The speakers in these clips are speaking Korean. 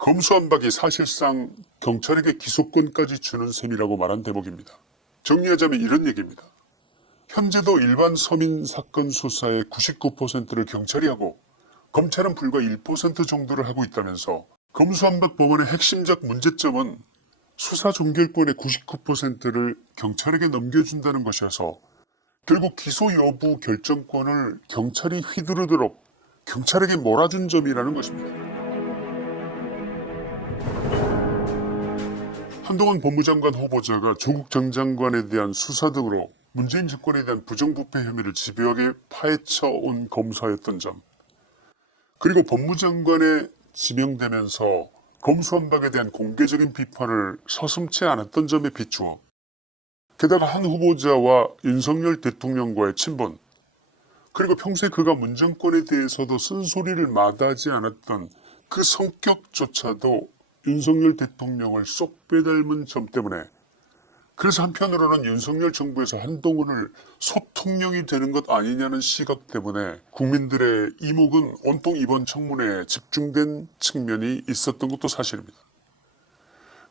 검수완박이 사실상 경찰에게 기소권까지 주는 셈이라고 말한 대목입니다. 정리하자면 이런 얘기입니다. 현재도 일반 서민 사건 수사의 99%를 경찰이 하고 검찰은 불과 1% 정도를 하고 있다면서 검수완박 법안의 핵심적 문제점은 수사 종결권의 99%를 경찰에게 넘겨준다는 것이어서 결국 기소 여부 결정권을 경찰이 휘두르도록 경찰에게 몰아준 점이라는 것입니다. 한동안 법무장관 후보자가 조국 전 장관에 대한 수사 등으로 문재인 정권에 대한 부정부패 혐의를 집요하게 파헤쳐 온 검사였던 점, 그리고 법무장관에 지명되면서 검수완박에 대한 공개적인 비판을 서슴지 않았던 점에 비추어 게다가 한 후보자와 윤석열 대통령과의 친분, 그리고 평소에 그가 문정권에 대해서도 쓴소리를 마다하지 않았던 그 성격조차도 윤석열 대통령을 쏙 빼닮은 점 때문에, 그래서 한편으로는 윤석열 정부에서 한동훈을 소통령이 되는 것 아니냐는 시각 때문에 국민들의 이목은 온통 이번 청문회에 집중된 측면이 있었던 것도 사실입니다.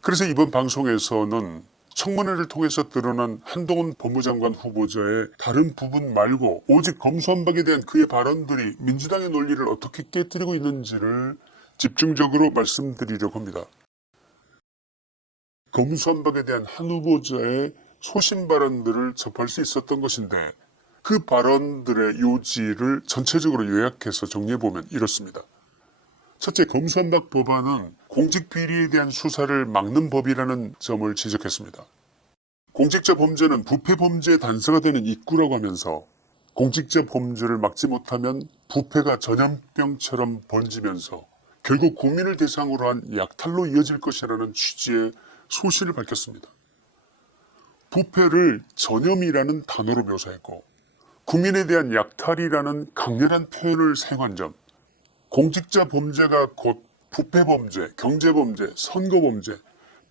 그래서 이번 방송에서는 청문회를 통해서 드러난 한동훈 법무장관 후보자의 다른 부분 말고 오직 검수완박에 대한 그의 발언들이 민주당의 논리를 어떻게 깨뜨리고 있는지를 집중적으로 말씀드리려고 합니다. 검수완박에 대한 한 후보자의 소신 발언들을 접할 수 있었던 것인데, 그 발언들의 요지를 전체적으로 요약해서 정리해보면 이렇습니다. 첫째, 검수완박 법안은 공직비리에 대한 수사를 막는 법이라는 점을 지적했습니다. 공직자 범죄는 부패 범죄의 단서가 되는 입구라고 하면서 공직자 범죄를 막지 못하면 부패가 전염병처럼 번지면서 결국 국민을 대상으로 한 약탈로 이어질 것이라는 취지의 소신을 밝혔습니다. 부패를 전염이라는 단어로 묘사했고 국민에 대한 약탈이라는 강렬한 표현을 사용한 점, 공직자 범죄가 곧 부패범죄, 경제범죄, 선거범죄,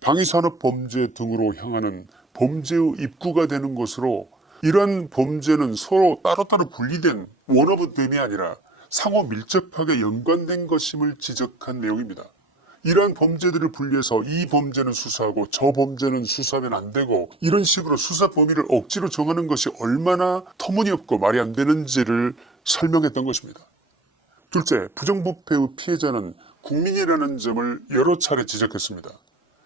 방위산업범죄 등으로 향하는 범죄의 입구가 되는 것으로, 이러한 범죄는 서로 따로따로 분리된 원오브댐이 아니라 상호 밀접하게 연관된 것임을 지적한 내용입니다. 이러한 범죄들을 분리해서 이 범죄는 수사하고 저 범죄는 수사하면 안 되고 이런 식으로 수사 범위를 억지로 정하는 것이 얼마나 터무니없고 말이 안 되는지를 설명했던 것입니다. 둘째, 부정부패의 피해자는 국민이라는 점을 여러 차례 지적했습니다.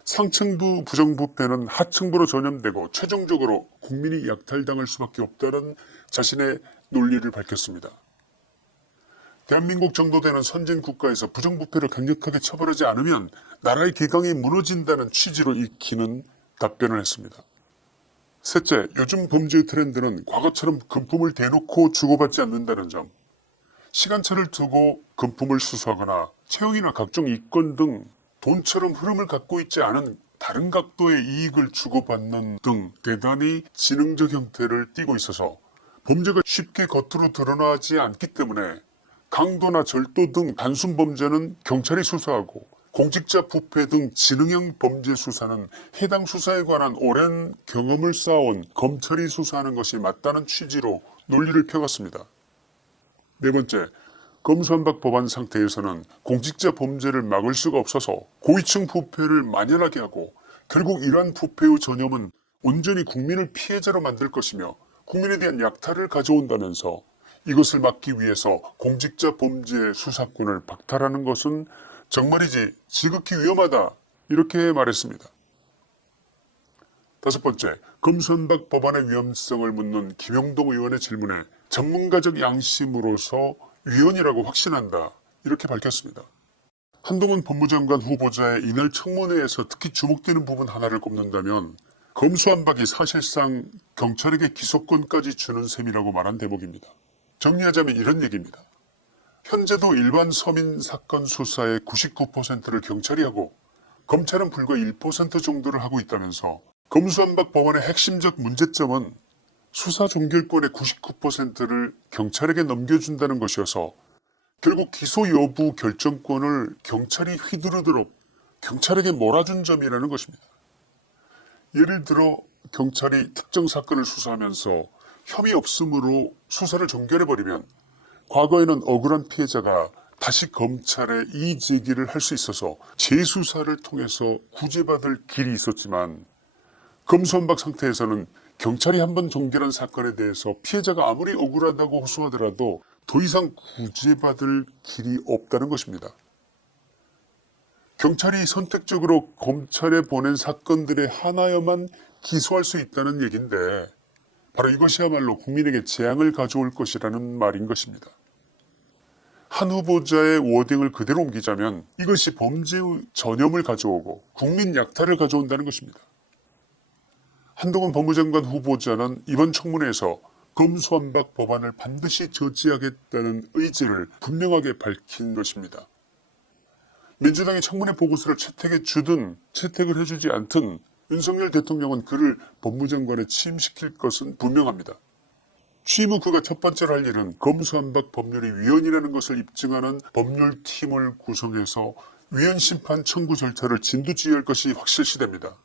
상층부 부정부패는 하층부로 전염되고 최종적으로 국민이 약탈당할 수밖에 없다는 자신의 논리를 밝혔습니다. 대한민국 정도 되는 선진국가에서 부정부패를 강력하게 처벌하지 않으면 나라의 기강이 무너진다는 취지로 익히는 답변을 했습니다. 셋째, 요즘 범죄의 트렌드는 과거처럼 금품을 대놓고 주고받지 않는다는 점, 시간차를 두고 금품을 수수하거나 채용이나 각종 이권 등 돈처럼 흐름을 갖고 있지 않은 다른 각도의 이익을 주고받는 등 대단히 지능적 형태를 띠고 있어서 범죄가 쉽게 겉으로 드러나지 않기 때문에 강도나 절도 등 단순 범죄는 경찰이 수사하고 공직자 부패 등 지능형 범죄 수사는 해당 수사에 관한 오랜 경험을 쌓아온 검찰이 수사하는 것이 맞다는 취지로 논리를 펴갔습니다. 네 번째, 검수완박 법안 상태에서는 공직자 범죄를 막을 수가 없어서 고위층 부패를 만연하게 하고 결국 이러한 부패의 전염은 온전히 국민을 피해자로 만들 것이며 국민에 대한 약탈을 가져온다면서 이것을 막기 위해서 공직자 범죄 수사권을 박탈하는 것은 정말이지 지극히 위험하다, 이렇게 말했습니다. 다섯 번째, 검수완박 법안의 위험성을 묻는 김영동 의원의 질문에 전문가적 양심으로서 위헌이라고 확신한다, 이렇게 밝혔습니다. 한동훈 법무장관 후보자의 이날 청문회에서 특히 주목되는 부분 하나를 꼽는다면 검수완박이 사실상 경찰에게 기소권까지 주는 셈이라고 말한 대목입니다. 정리하자면 이런 얘기입니다. 현재도 일반 서민 사건 수사의 99%를 경찰이 하고 검찰은 불과 1% 정도를 하고 있다면서 검수완박 법안의 핵심적 문제점은 수사 종결권의 99%를 경찰에게 넘겨준다는 것이어서 결국 기소 여부 결정권을 경찰이 휘두르도록 경찰에게 몰아준 점이라는 것입니다. 예를 들어 경찰이 특정 사건을 수사하면서 혐의 없음으로 수사를 종결해버리면 과거에는 억울한 피해자가 다시 검찰에 이의 제기를 할 수 있어서 재수사를 통해서 구제받을 길이 있었지만 검수완박 상태에서는 경찰이 한번 종결한 사건에 대해서 피해자가 아무리 억울하다고 호소하더라도 더 이상 구제받을 길이 없다는 것입니다. 경찰이 선택적으로 검찰에 보낸 사건들에 하나여만 기소할 수 있다는 얘기인데 바로 이것이야말로 국민에게 재앙을 가져올 것이라는 말인 것입니다. 한 후보자의 워딩을 그대로 옮기자면 이것이 범죄의 전염을 가져오고 국민 약탈을 가져온다는 것입니다. 한동훈 법무장관 후보자는 이번 청문회에서 검수완박 법안을 반드시 저지하겠다는 의지를 분명하게 밝힌 것입니다. 민주당이 청문회 보고서를 채택해 주든 채택을 해주지 않든 윤석열 대통령은 그를 법무장관에 취임시킬 것은 분명합니다. 취임 후 그가 첫 번째로 할 일은 검수완박 법률이 위헌이라는 것을 입증하는 법률팀을 구성해서 위헌 심판 청구 절차를 진두지휘할 것이 확실시됩니다.